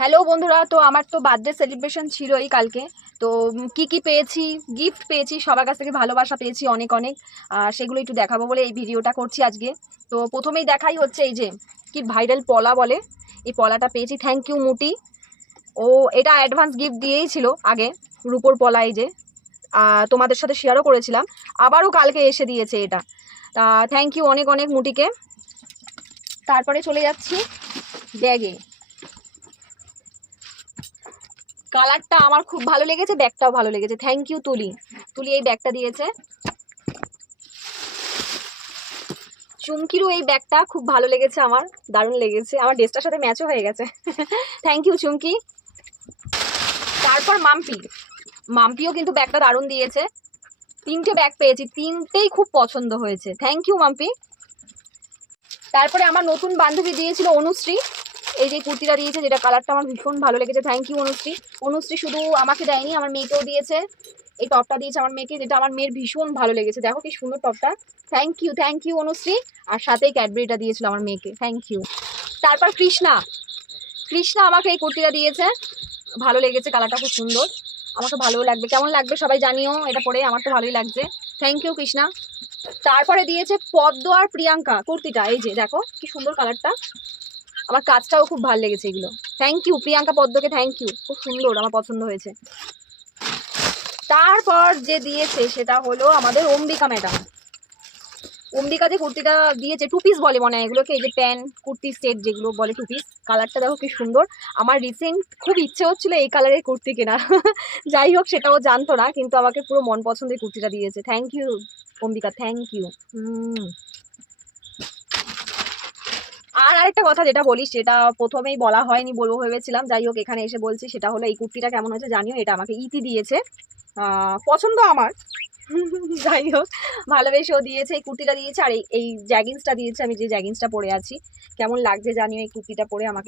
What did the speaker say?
Hello বন্ধুরা, তো আমার তো বার্থডে সেলিব্রেশন ছিলই কালকে। তো কি পেয়েছি, গিফট পেয়েছি, সবার কাছ থেকে ভালোবাসা পেয়েছি অনেক অনেক। সেগুলো একটু দেখাবো বলে এই ভিডিওটা করছি আজকে। তো প্রথমেই দেখাই হচ্ছে এই যে কি ভাইরাল পলা বলে, এই পলাটা পেয়েছি। থ্যাংক ইউ মুটি। ও এটা অ্যাডভান্স গিফট দিয়েই ছিল আগে, রূপোর পলা। এই যে তোমাদের সাথে শেয়ারও করেছিলাম, আবারও কালকে এসে দিয়েছে এটা। তা থ্যাংক ইউ অনেক অনেক মুটিকে। তারপরে চলে যাচ্ছি ব্যাগে। কালারটা আমার খুব ভালো লেগেছে, ব্যাগটাও ভালো লেগেছে। থ্যাংক ইউ তুলি। তুলি এই ব্যাগটা দিয়েছে। চুমকিরও এই ব্যাগটা খুব ভালো লেগেছে, আমার দারুণ লেগেছে, আমার ড্রেসটার সাথে ম্যাচও হয়ে গেছে। থ্যাংক ইউ চুমকি। তারপর মাম্পিও কিন্তু ব্যাগটা দারুণ দিয়েছে। 3টে ব্যাগ পেয়েছি, 3টেই খুব পছন্দ হয়েছে। Thank you Mampi. তারপরে আমার নতুন বান্ধবী দিয়েছিল অনুশ্রী, এই যে কুর্তিটা দিয়েছে, যেটা কালারটা আমার ভীষণ ভালো লেগেছে। Thank you Anushree. অনুশ্রী শুধু আমাকে দেয়নি, আমার মেয়েকেও দিয়েছে। এই টপটা দিয়েছে আমার মেয়েকে, যেটা আমার মেয়ের ভীষণ ভালো লেগেছে। দেখো কি সুন্দর টপটা। Thank you Anushree. আর সাথে ক্যাডবেরিটা দিয়েছিল আমার মেয়েকে। Thank you. তারপর কৃষ্ণা আমাকে এই কুর্তিটা দিয়েছে, ভালো লেগেছে, কালারটা খুব সুন্দর, আমাকে ভালোও লাগবে। কেমন লাগবে সবাই জানিও এটা পরে, আমার তো ভালোই লাগছে। Thank you Krishna. তারপরে দিয়েছে পদ্ম আর প্রিয়াঙ্কা কুর্তিটা, এই যে দেখো কি সুন্দর কালারটা, আমার কাজটাও খুব ভালো লেগেছে এগুলো। থ্যাংক ইউ প্রিয়াঙ্কা পদ্মকে, থ্যাংক ইউ, খুব সুন্দর, আমার পছন্দ হয়েছে। তারপর যে দিয়েছে সেটা হলো আমাদের অম্বিকা ম্যাডাম। অম্বিকা যে কুর্তিটা দিয়েছে, টু পিস বলে মনে হয় এগুলোকে, এই যে প্যান্ট কুর্তি সেট যেগুলো বলে টু পিস। কালারটা দেখো কি সুন্দর, আমার রিসেন্ট খুব ইচ্ছে হচ্ছিল এই কালারের কুর্তি কেনা। যাই হোক, সেটাও জানতো না, কিন্তু আমাকে পুরো মন পছন্দের কুর্তিটা দিয়েছে। Thank you Ambika, thank you. আর আরেকটা কথা যেটা বলিস, সেটা প্রথমেই বলা হয়নি, বলবো ভেবেছিলাম, যাই হোক এখানে এসে বলছি। সেটা হলো এই কুর্তিটা কেমন হয়েছে জানিও, এটা আমাকে ইতি দিয়েছে, পছন্দ আমার। যাই হোক, ভালোবেসেও দিয়েছে, এই কুর্তিটা দিয়েছে। আর এই জ্যাগিন্সটা দিয়েছে, আমি যে জ্যাগিন্সটা পরে আছি, কেমন লাগছে জানিও এই কুর্তিটা পরে আমাকে।